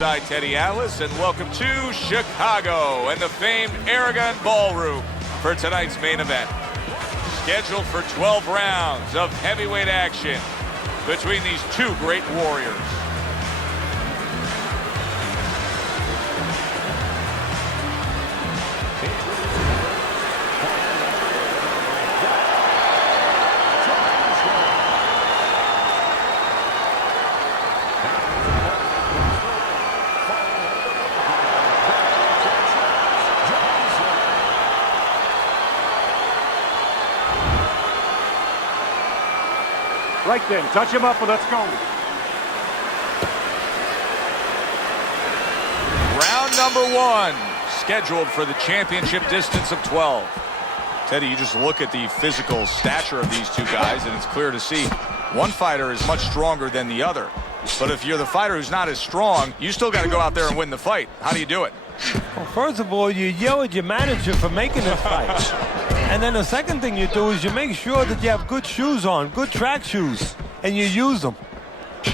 Hi, Teddy Atlas, and welcome to Chicago and the famed Aragon Ballroom for tonight's main event. Scheduled for 12 rounds of heavyweight action between these two great warriors. Right then, touch him up and let's go. Round number one, scheduled for the championship distance of 12. Teddy, you just look at the physical stature of these two guys, and it's clear to see one fighter is much stronger than the other. But if you're the fighter who's not as strong, you still got to go out there and win the fight. How do you do it? Well, first of all, you yell at your manager for making this fight. And then the second thing you do is you make sure that you have good shoes on, good track shoes, and you use them.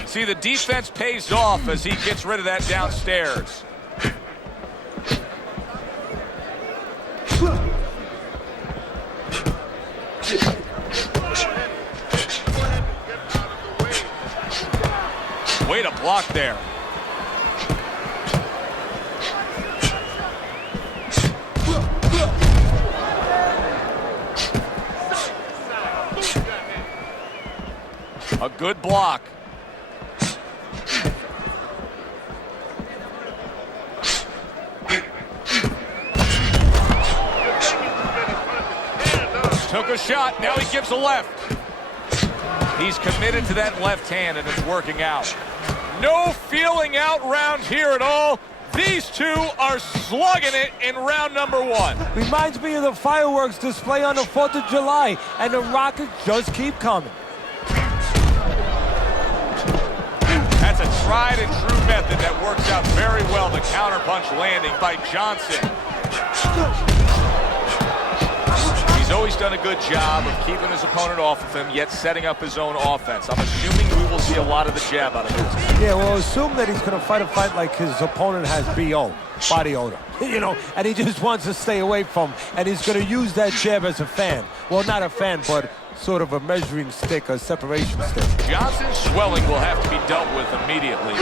See, the defense pays off as he gets rid of that downstairs. Way to block there. A good block. Took a shot, now he gives a left. He's committed to that left hand and it's working out. No feeling out round here at all. These two are slugging it in round number one. Reminds me of the fireworks display on the 4th of July, and the rockets just keep coming. That's a tried and true method that works out very well. The counterpunch landing by Johnson. He's always done a good job of keeping his opponent off of him, yet setting up his own offense. I'm assuming we will see a lot of the jab out of this. Yeah, well, assume that he's going to fight a fight like his opponent has BO, body odor. You know, and he just wants to stay away from, and he's going to use that jab as a fan. Well, not a fan, but sort of a measuring stick, a separation stick. Johnson's swelling will have to be dealt with immediately.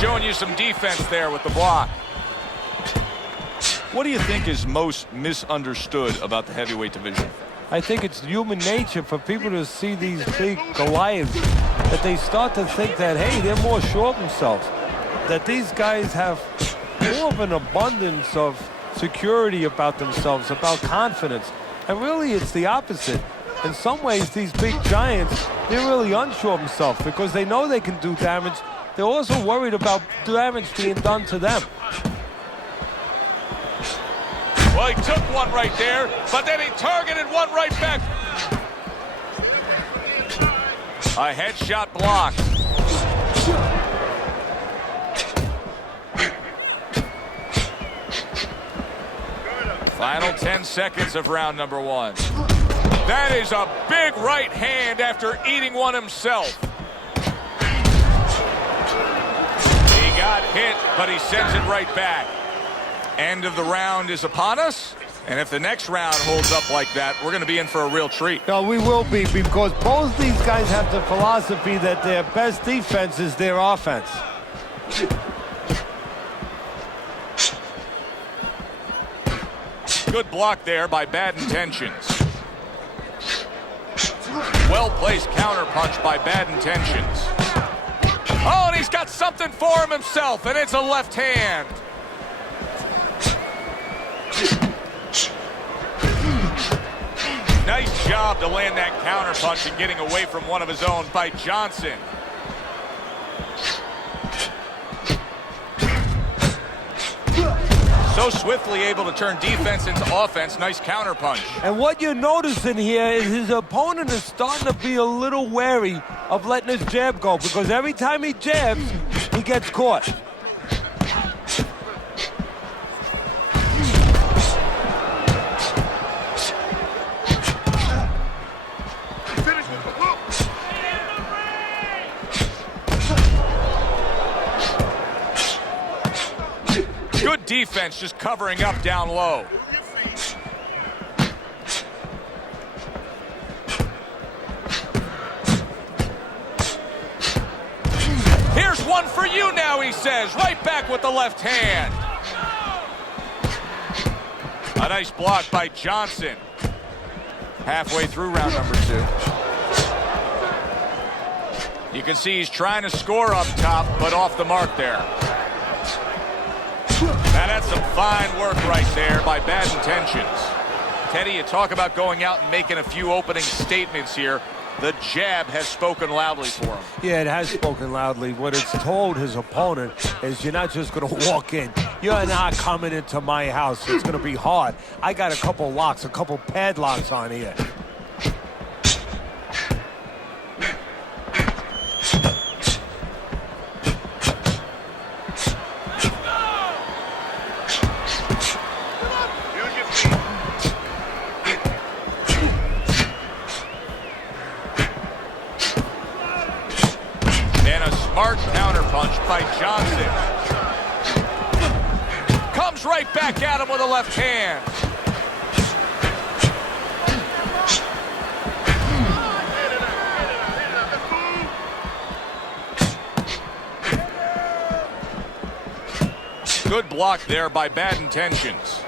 Showing you some defense there with the block. What do you think is most misunderstood about the heavyweight division? I think it's human nature for people to see these big Goliaths, that they start to think that, hey, they're more sure of themselves, that these guys have more of an abundance of security about themselves, about confidence. And really, it's the opposite. In some ways, these big giants, they're really unsure of themselves because they know they can do damage. They're also worried about damage being done to them. Well, he took one right there, but then he targeted one right back. A headshot block. Final 10 seconds of round number one. That is a big right hand after eating one himself. He got hit, but he sends it right back. End of the round is upon us, and if the next round holds up like that, we're going to be in for a real treat. No, we will be, because both these guys have the philosophy that their best defense is their offense. Good block there by Bad Intentions. Well-placed counterpunch by Bad Intentions. Oh, and he's got something for him himself, and it's a left hand. Nice job to land that counterpunch and getting away from one of his own by Johnson. So swiftly able to turn defense into offense. Nice counterpunch. And what you're noticing here is his opponent is starting to be a little wary of letting his jab go, because every time he jabs, he gets caught. defense just covering up down low. Here's one for you now, he says. Right back with the left hand. A nice block by Johnson. Halfway through round number 2. You can see he's trying to score up top, but off the mark there. Now that's some fine work right there by Bad Intentions. Teddy, you talk about going out and making a few opening statements here. The jab has spoken loudly for him. Yeah, it has spoken loudly. What it's told his opponent is you're not just going to walk in. You're not coming into my house. It's going to be hard. I got a couple locks, a couple padlocks on here. Smart counterpunch by Johnson. Comes right back at him with a left hand. Good block there by Bad Intentions.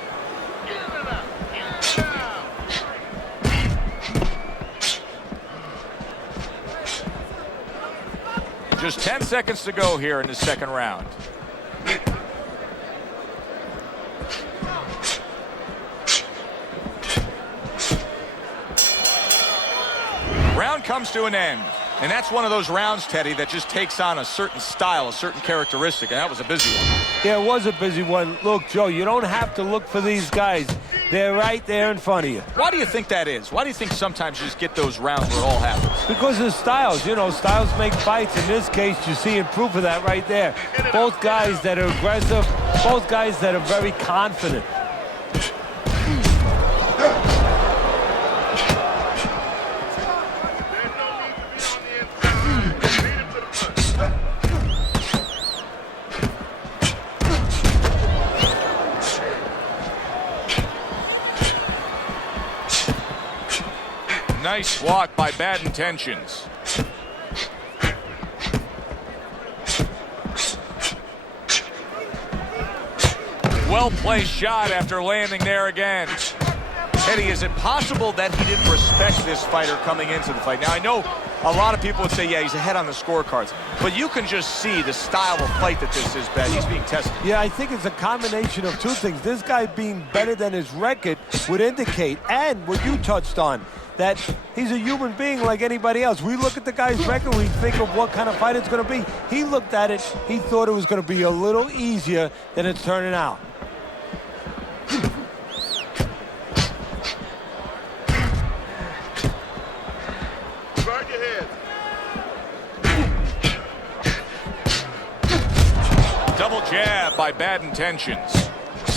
Just 10 seconds to go here in the second round. Round comes to an end. And that's one of those rounds, Teddy, that just takes on a certain style, a certain characteristic. And that was a busy one. Yeah, it was a busy one. Look, Joe, you don't have to look for these guys. They're right there in front of you. Why do you think that is? Why do you think sometimes you just get those rounds where it all happens? Because of styles. You know, styles make fights. In this case, you're seeing proof of that right there. Both guys that are aggressive, both guys that are very confident. Nice block by Bad Intentions. Well-placed shot after landing there again. Teddy, is it possible that he didn't respect this fighter coming into the fight? Now, I know a lot of people would say, yeah, he's ahead on the scorecards. But you can just see the style of fight that this is, Ben. He's being tested. Yeah, I think it's a combination of two things. This guy being better than his record would indicate, and what you touched on, that he's a human being like anybody else. We look at the guy's record, we think of what kind of fight it's going to be. He looked at it, he thought it was going to be a little easier than it's turning out. Double jab by Bad Intentions.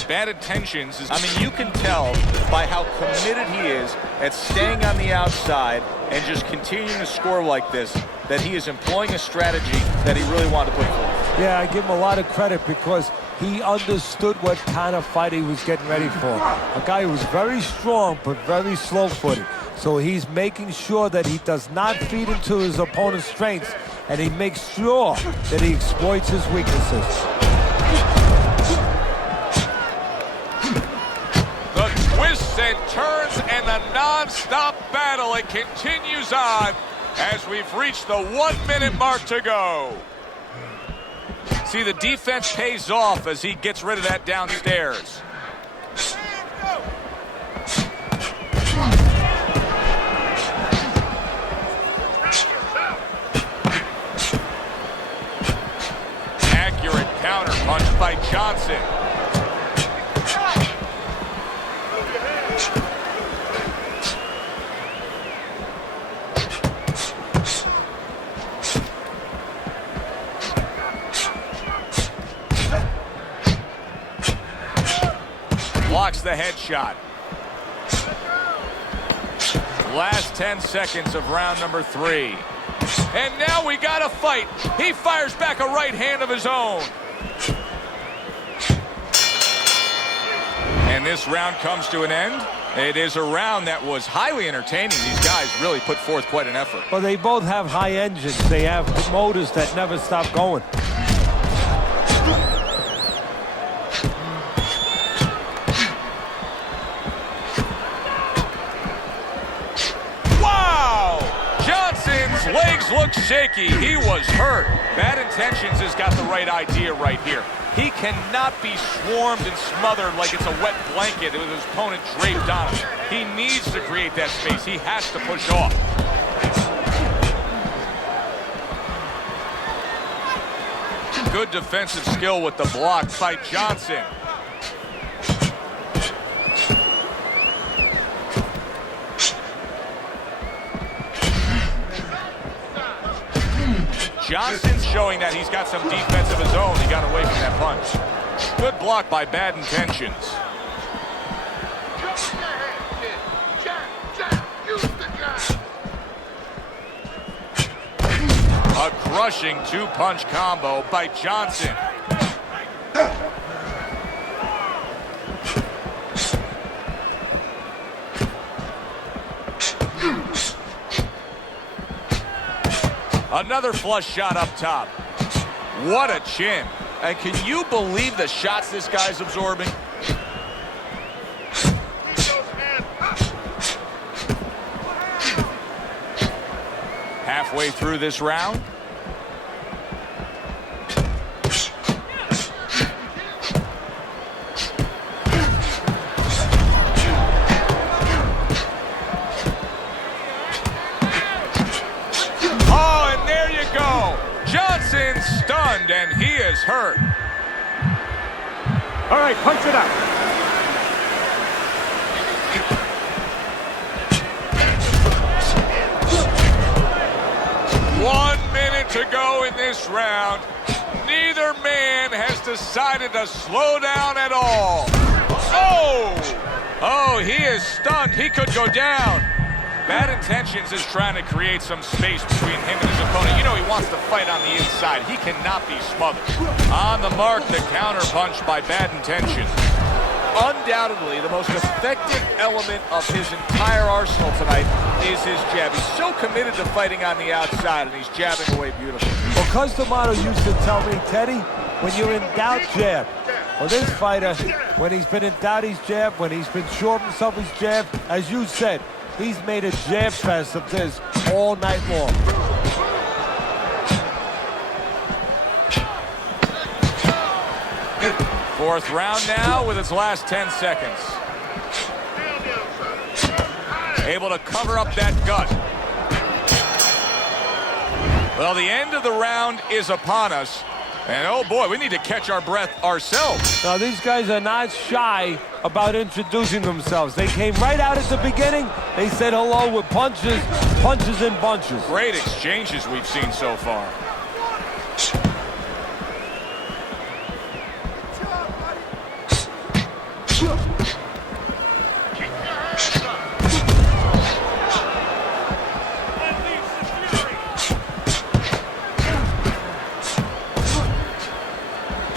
Bad Intentions is, I mean, you can tell by how committed he is at staying on the outside and just continuing to score like this, that he is employing a strategy that he really wanted to put forth. Yeah, I give him a lot of credit because he understood what kind of fight he was getting ready for. A guy who was very strong but very slow-footed. So he's making sure that he does not feed into his opponent's strengths, and he makes sure that he exploits his weaknesses. Twists and turns and the non-stop battle, it continues on as we've reached the 1 minute mark to go. See, the defense pays off as he gets rid of that downstairs. Accurate counter punch by Johnson. Blocks the headshot. Last 10 seconds of round number 3. And now we got a fight. He fires back a right hand of his own. And this round comes to an end. It is a round that was highly entertaining. These guys really put forth quite an effort. Well, they both have high engines. They have motors that never stop going. Wow! Johnson's legs look shaky. He was hurt. Bad Intentions has got the right idea right here. He cannot be swarmed and smothered like it's a wet blanket with his opponent draped on him. He needs to create that space. He has to push off. Good defensive skill with the block by Johnson. Johnson's showing that he's got some defense of his own. He got away from that punch. Good block by Bad Intentions. A crushing two-punch combo by Johnson. Another flush shot up top. What a chin. And can you believe the shots this guy's absorbing? Halfway through this round. Johnson's stunned, and he is hurt. All right, punch it out. One minute to go in this round. Neither man has decided to slow down at all. Oh, he is stunned. He could go down. Bad Intentions is trying to create some space between him and his opponent. You know he wants to fight on the inside. He cannot be smothered. On the mark, the counter punch by Bad Intentions. Undoubtedly, the most effective element of his entire arsenal tonight is his jab. He's so committed to fighting on the outside, and he's jabbing away beautifully. Well, Cus D'Amato used to tell me, Teddy, when you're in doubt, jab. Well, this fighter, when he's been in doubt, he's jab. When he's been sure of himself, he's jab. As you said, he's made a jab fest of this all night long. Fourth round now with its last 10 seconds. Able to cover up that gut. Well, the end of the round is upon us. And oh boy, we need to catch our breath ourselves. Now, these guys are not shy about introducing themselves. They came right out at the beginning. They said hello with punches in bunches. Great exchanges we've seen so far.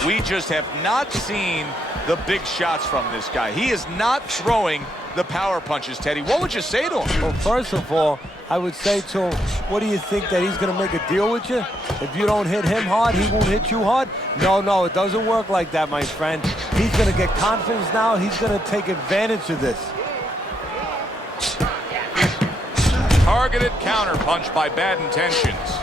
We just have not seen the big shots from this guy. He is not throwing the power punches, Teddy. What would you say to him? Well, first of all, I would say to him, what do you think, that he's going to make a deal with you? If you don't hit him hard, he won't hit you hard? No, it doesn't work like that, my friend. He's going to get confidence now. He's going to take advantage of this. Targeted counter punch by Bad Intentions.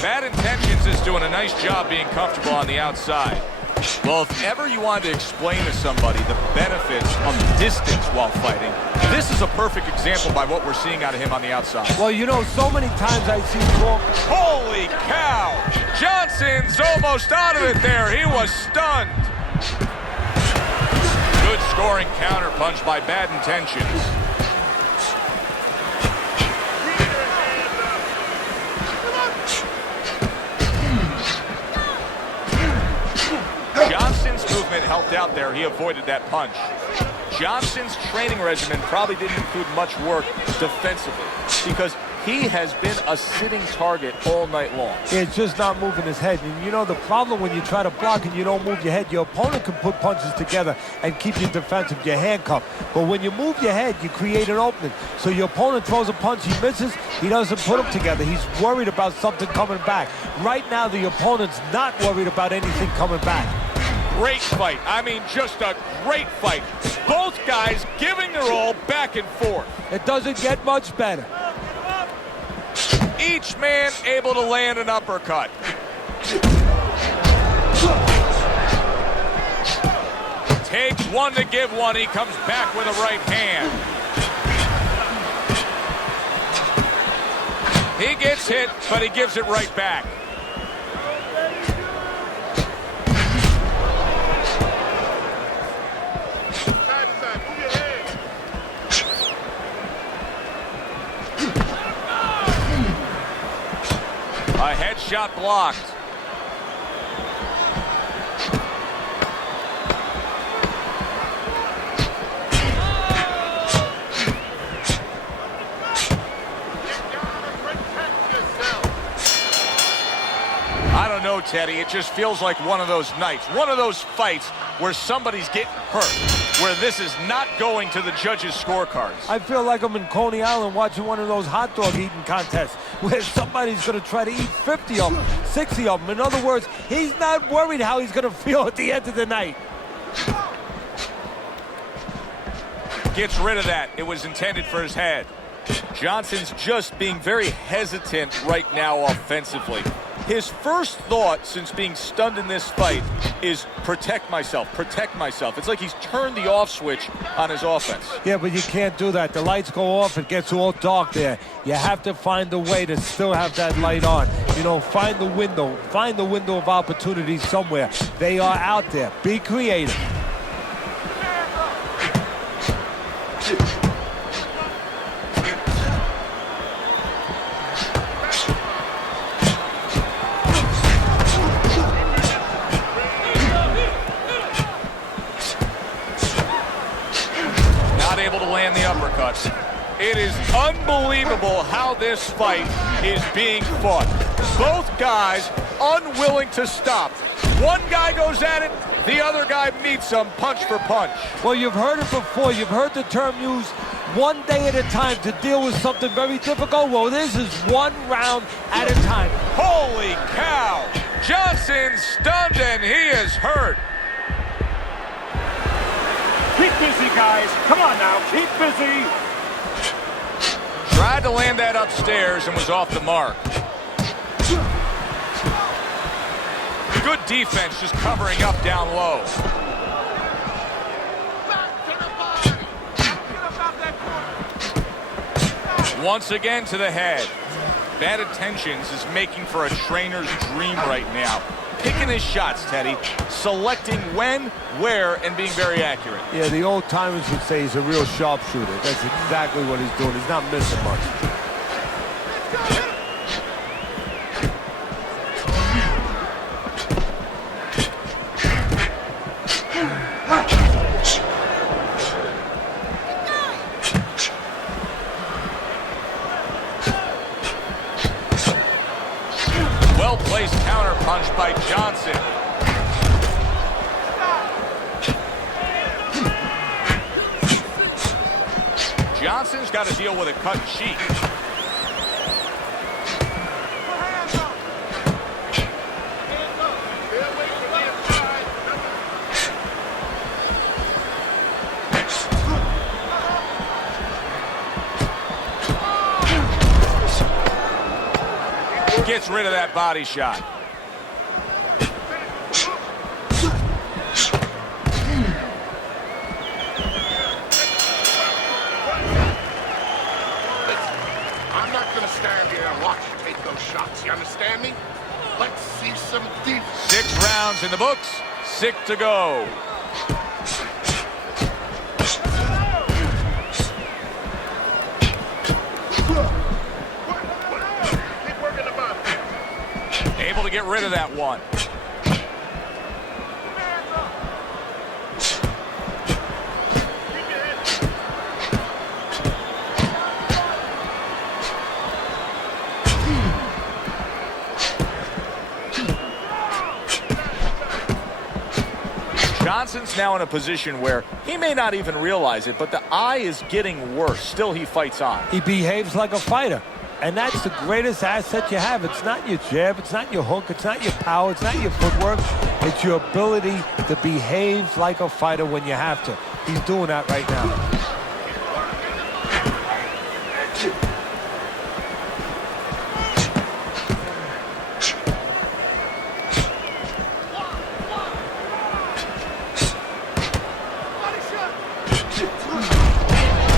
Bad Intentions is doing a nice job being comfortable on the outside. Well, if ever you wanted to explain to somebody the benefits of distance while fighting, this is a perfect example by what we're seeing out of him on the outside. Well, you know, so many times I see talk. Holy cow! Johnson's almost out of it there. He was stunned. Good scoring counter punch by Bad Intentions. Johnson's movement helped out there. He avoided that punch. Johnson's training regimen probably didn't include much work defensively because he has been a sitting target all night long. It's just not moving his head. And you know the problem when you try to block and you don't move your head, your opponent can put punches together and keep you defensive, your handcuff. But when you move your head, you create an opening. So your opponent throws a punch, he misses, he doesn't put them together. He's worried about something coming back. Right now, the opponent's not worried about anything coming back. Great fight. I mean, just a great fight. Both guys giving their all back and forth. It doesn't get much better. Each man able to land an uppercut. Takes one to give one. He comes back with a right hand. He gets hit, but he gives it right back. A headshot blocked. I don't know, Teddy. It just feels like one of those nights, one of those fights where somebody's getting hurt, where this is not going to the judges' scorecards. I feel like I'm in Coney Island watching one of those hot dog eating contests where somebody's going to try to eat 50 of them, 60 of them. In other words, he's not worried how he's going to feel at the end of the night. Gets rid of that. It was intended for his head. Johnson's just being very hesitant right now offensively. His first thought since being stunned in this fight is protect myself, protect myself. It's like he's turned the off switch on his offense. Yeah, but you can't do that. The lights go off, it gets all dark there. You have to find a way to still have that light on. You know, find the window of opportunity somewhere. They are out there. Be creative. Able to land the uppercuts. It is unbelievable how this fight is being fought. Both guys unwilling to stop. One guy goes at it, the other guy meets him punch for punch. Well, you've heard it before. You've heard the term used one day at a time to deal with something very difficult. Well, this is one round at a time. Holy cow! Johnson's stunned and he is hurt. Keep busy, guys. Come on now, keep busy. Tried to land that upstairs and was off the mark. Good defense, just covering up down low. Once again to the head. Bad intentions is making for a trainer's dream right now. Picking his shots, Teddy. Selecting when, where, and being very accurate. Yeah, the old timers would say he's a real sharpshooter. That's exactly what he's doing. He's not missing much. Well-placed counterpunch by Johnson. Johnson's got to deal with a cut cheek. Gets rid of that body shot. I'm not going to stand here and watch you take those shots. You understand me? Let's see some defense. 6 rounds in the books. 6 to go. Able to get rid of that one. Johnson's now in a position where he may not even realize it, but the eye is getting worse. Still, he fights on. He behaves like a fighter. And that's the greatest asset you have. It's not your jab, it's not your hook, it's not your power, it's not your footwork. It's your ability to behave like a fighter when you have to. He's doing that right now.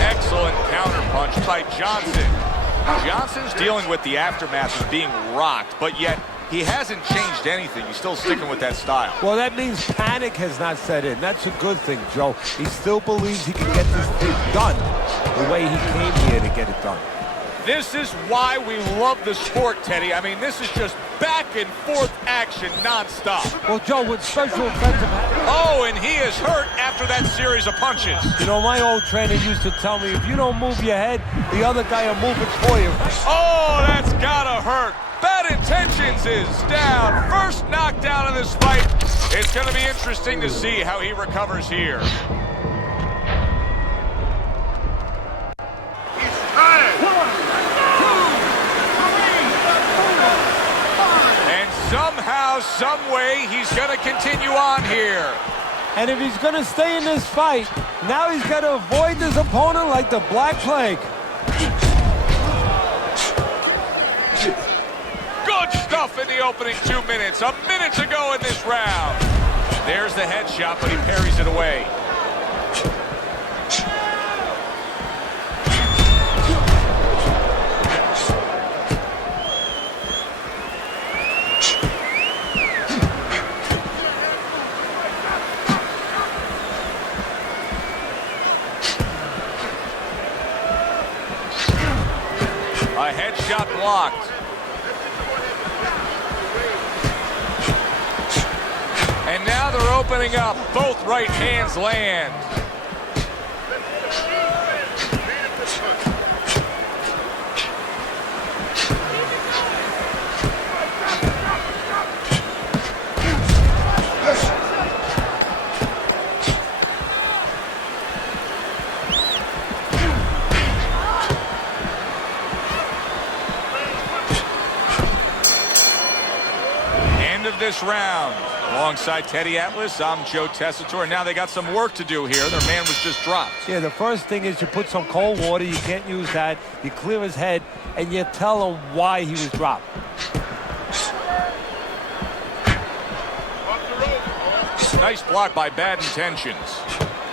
Excellent counterpunch by Johnson. Johnson's dealing with the aftermath of being rocked, but yet he hasn't changed anything. He's still sticking with that style. Well, that means panic has not set in. That's a good thing, Joe. He still believes he can get this thing done the way he came here to get it done. This is why we love the sport, Teddy. I mean, this is just back and forth action nonstop. Well, Joe, with special offensive... Oh, and he is hurt after that series of punches. You know, my old trainer used to tell me, if you don't move your head, the other guy will move it for you. Oh, that's gotta hurt. Bad Intentions is down. First knockdown in this fight. It's gonna be interesting to see how he recovers here. Somehow, some way, he's going to continue on here. And if he's going to stay in this fight, now he's got to avoid this opponent like the Black Plague. Good stuff in the opening 2 minutes. A minute to go in this round. There's the headshot, but he parries it away. A headshot blocked. And now they're opening up. Both right hands land. Of this round. Alongside Teddy Atlas, I'm Joe Tessitore. Now they got some work to do here. Their man was just dropped. Yeah, the first thing is you put some cold water. You can't use that. You clear his head, and you tell him why he was dropped. Nice block by Bad Intentions.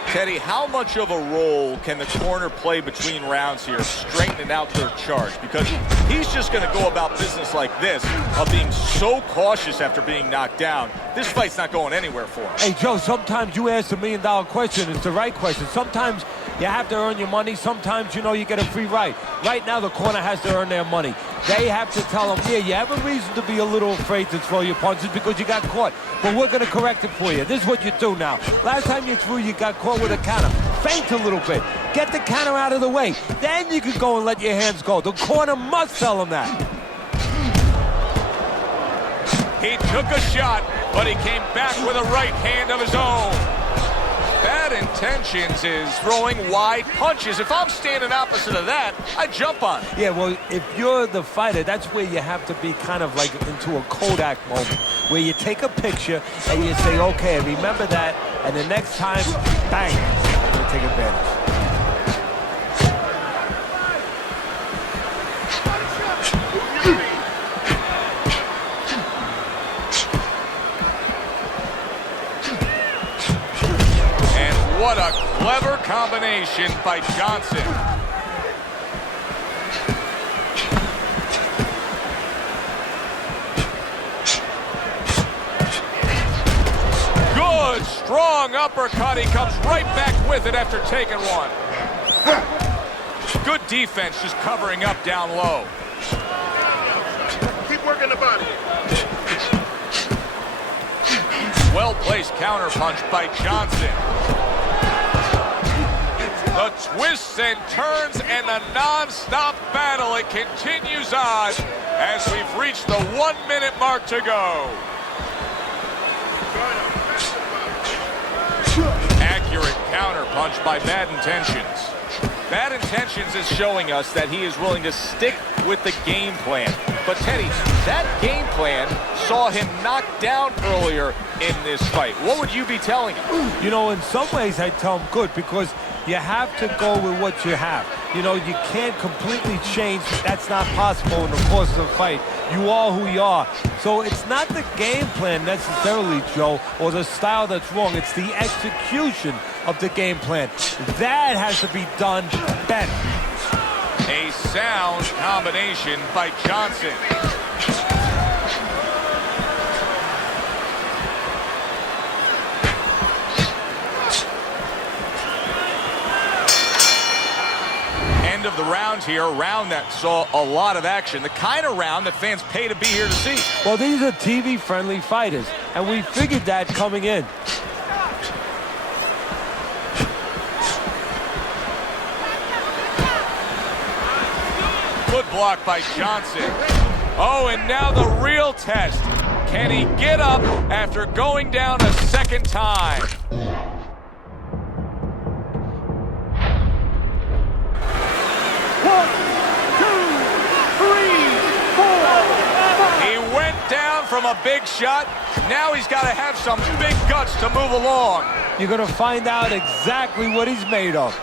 Teddy, how much of a role can the corner play between rounds here, straightening out their charge? Because he's just going to go about business like this, of being so cautious after being knocked down. This fight's not going anywhere for him. Hey, Joe, sometimes you ask $1 million question. It's the right question. Sometimes you have to earn your money. Sometimes, you know, you get a free ride. Right now, the corner has to earn their money. They have to tell them, yeah, you have a reason to be a little afraid to throw your punches because you got caught. But we're going to correct it for you. This is what you do now. Last time you threw, you got caught with a counter. Feint a little bit. Get the counter out of the way. Then you can go and let your hands go. The corner must tell them that. He took a shot, but he came back with a right hand of his own. Bad Intentions is throwing wide punches. If I'm standing opposite of that, I jump on it. Yeah, well, if you're the fighter, that's where you have to be kind of like into a Kodak moment, where you take a picture and you say, okay, remember that, and the next time, bang, I'm going to take advantage. What a clever combination by Johnson. Good, strong uppercut. He comes right back with it after taking one. Good defense, just covering up down low. Keep working the body. Well-placed counterpunch by Johnson. The twists and turns and the non-stop battle, it continues on as we've reached the 1 minute mark to go. punch by Bad Intentions. Bad Intentions is showing us that he is willing to stick with the game plan. But Teddy, that game plan saw him knocked down earlier in this fight. What would you be telling him? You know, in some ways I tell him good, because you have to go with what you have. You know, you can't completely change. That's not possible in the course of the fight. You are who you are. So it's not the game plan necessarily, Joe, or the style that's wrong. It's the execution of the game plan. That has to be done better. A sound combination by Johnson. End of the round here, a round that saw a lot of action, the kind of round that fans pay to be here to see. Well, these are TV-friendly fighters, and we figured that coming in. Good block by Johnson. Oh, and now the real test. Can he get up after going down a second time? From a big shot. Now he's got to have some big guts to move along. You're going to find out exactly what he's made of.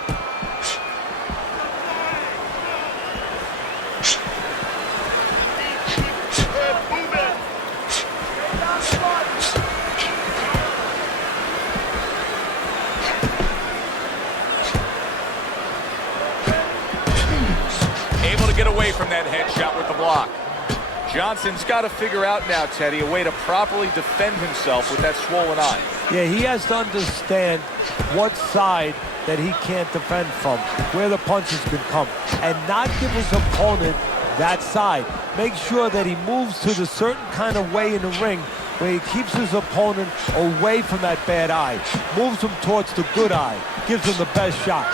Able to get away from that headshot with the block. Johnson's got to figure out now, Teddy, a way to properly defend himself with that swollen eye. Yeah, he has to understand what side that he can't defend from, where the punches can come, and not give his opponent that side. Make sure that he moves to the certain kind of way in the ring where he keeps his opponent away from that bad eye, moves him towards the good eye, gives him the best shot.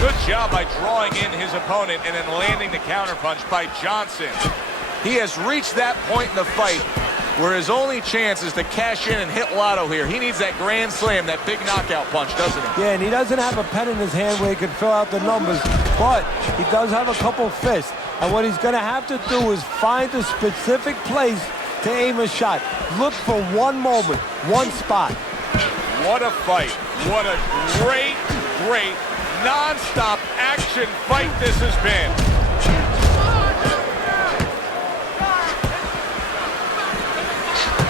Good job by drawing in his opponent and then landing the counterpunch by Johnson. He has reached that point in the fight where his only chance is to cash in and hit lotto here. He needs that grand slam, that big knockout punch, doesn't he? Yeah, and he doesn't have a pen in his hand where he can fill out the numbers, but he does have a couple fists. And what he's going to have to do is find a specific place to aim a shot. Look for one moment, one spot. What a fight. What a great, great non-stop action fight this has been.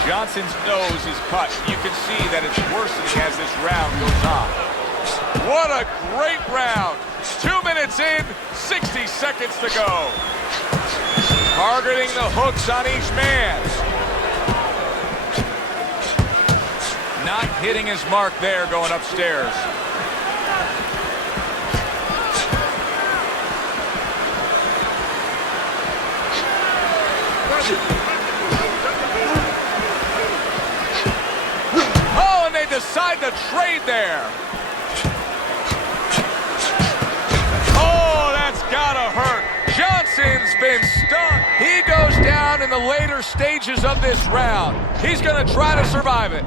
Johnson's nose is cut. You can see that it's worsening as this round goes on. What a great round. 2 minutes in, 60 seconds to go. Targeting the hooks on each man. Not hitting his mark there going upstairs. Oh, and they decide to trade there. Oh, that's gotta hurt. Johnson's been stunned. He goes down in the later stages of this round. He's gonna try to survive it.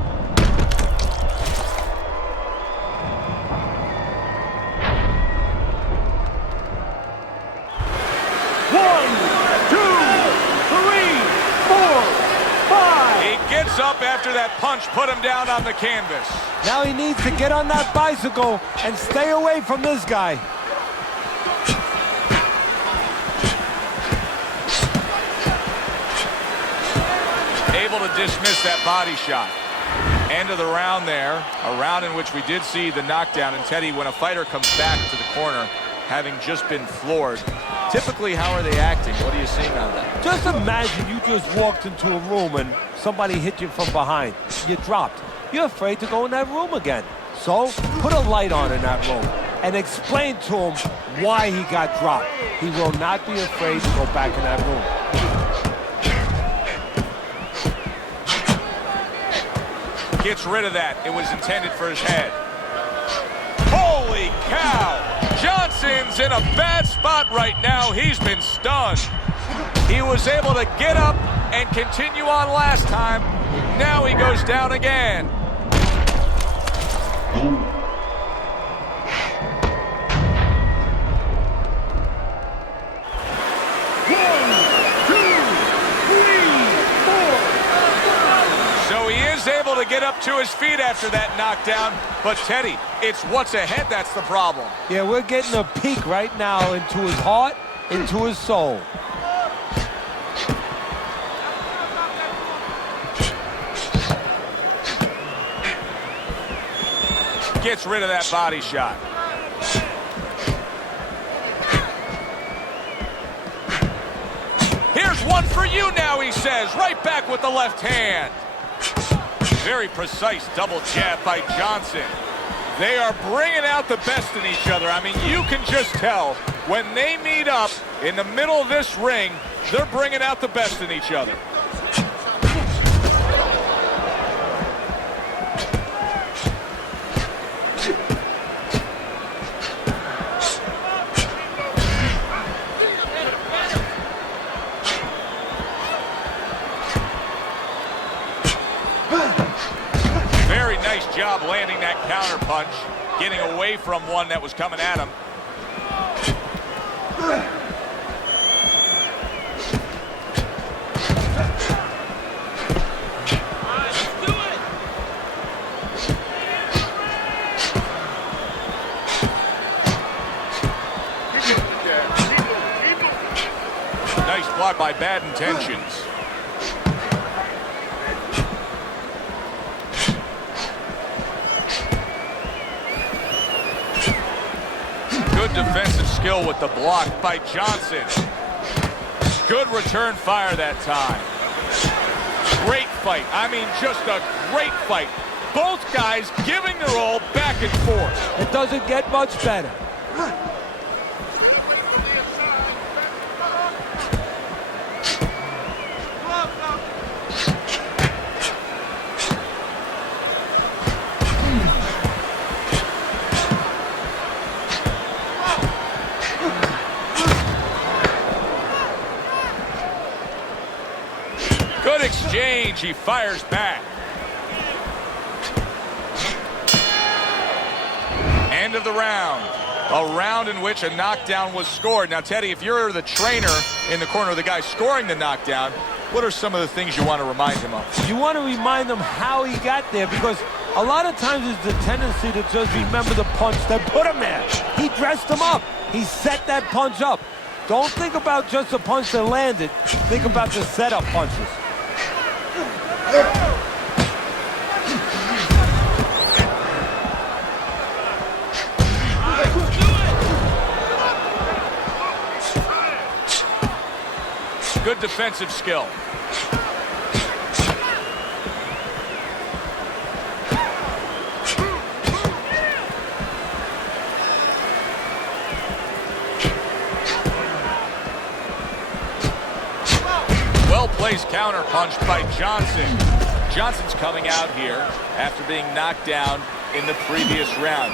Gets up after that punch put him down on the canvas. Now he needs to get on that bicycle and stay away from this guy. Able to dismiss that body shot. End of the round there. A round in which we did see the knockdown. And Teddy, when a fighter comes back to the corner, having just been floored, typically how are they acting? What are you seeing out of that? Just imagine you just walked into a room and somebody hit you from behind. You dropped. You're afraid to go in that room again. So put a light on in that room and explain to him why he got dropped. He will not be afraid to go back in that room. Gets rid of that. It was intended for his head. Holy cow! Johnson's in a bad spot right now. He's been stunned. He was able to get up and continue on last time. Now he goes down again. So he is able to get up to his feet after that knockdown. But Teddy, it's what's ahead that's the problem. Yeah, we're getting a peek right now into his heart, into his soul. Gets rid of that body shot. Here's one for you now, he says. Right back with the left hand. Very precise double jab by Johnson. They are bringing out the best in each other. I mean, you can just tell when they meet up in the middle of this ring, they're bringing out the best in each other. Nice job landing that counter punch, getting away from one that was coming at him. Nice block by Bad Intentions. Good defensive skill with the block by Johnson. Good return fire that time. Great fight. I mean, just a great fight. Both guys giving their all back and forth. It doesn't get much better. Good exchange. He fires back. End of the round. A round in which a knockdown was scored. Now, Teddy, if you're the trainer in the corner of the guy scoring the knockdown, what are some of the things you want to remind him of? You want to remind him how he got there, because a lot of times it's the tendency to just remember the punch that put him there. He dressed him up. He set that punch up. Don't think about just the punch that landed. Think about the setup punches. Good defensive skill. Well-placed counter punch by Johnson. Johnson's coming out here after being knocked down in the previous round.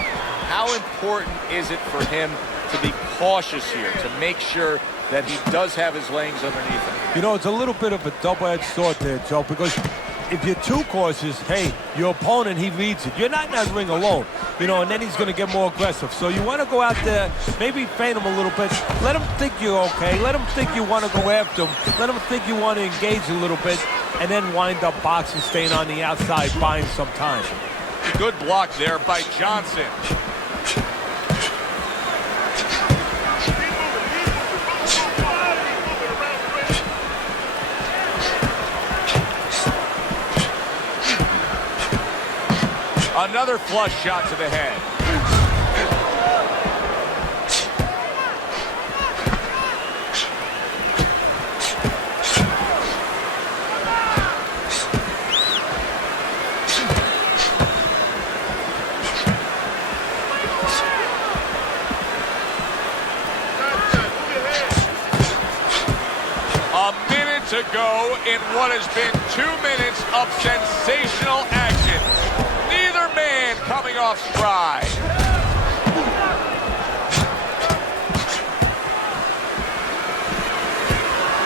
How important is it for him to be cautious here, to make sure that he does have his legs underneath him? You know, it's a little bit of a double-edged sword there, Joe, because if you're too cautious, hey, your opponent, he reads it. You're not in that ring alone, you know, and then he's going to get more aggressive. So you want to go out there, maybe feint him a little bit. Let him think you're okay. Let him think you want to go after him. Let him think you want to engage a little bit, and then wind up boxing, staying on the outside, buying some time. Good block there by Johnson. Another flush shot to the head. A minute to go in what has been 2 minutes of sensational action. Neither man coming off stride.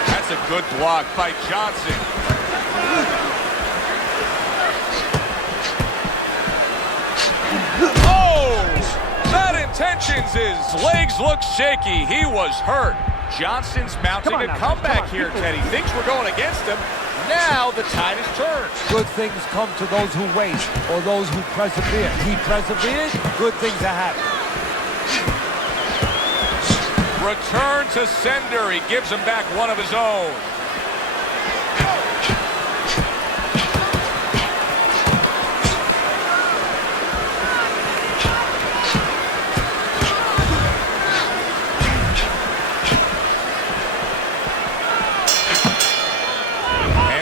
That's a good block by Johnson. Oh! Bad intentions. His legs look shaky. He was hurt. Johnson's mounting a comeback here, Teddy. Things were going against him. Now the tide has turned. Good things come to those who wait or those who persevere. He persevered, good things are happening. Return to sender. He gives him back one of his own.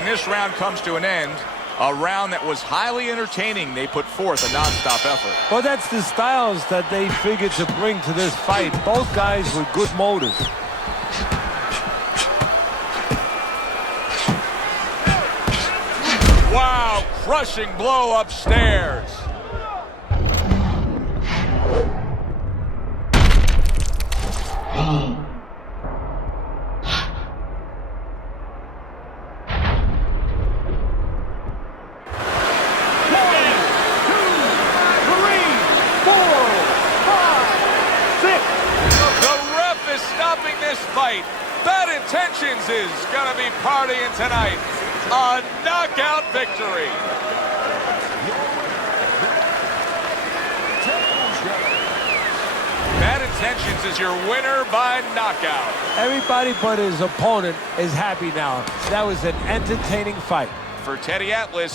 This round comes to an end. A round that was highly entertaining. They put forth a non-stop effort. Well, that's the styles that they figured to bring to this fight. Both guys with good motives. Wow, crushing blow upstairs. Fight. Bad Intentions is going to be partying tonight. A knockout victory. Bad Intentions is your winner by knockout. Everybody but his opponent is happy now. That was an entertaining fight. For Teddy Atlas,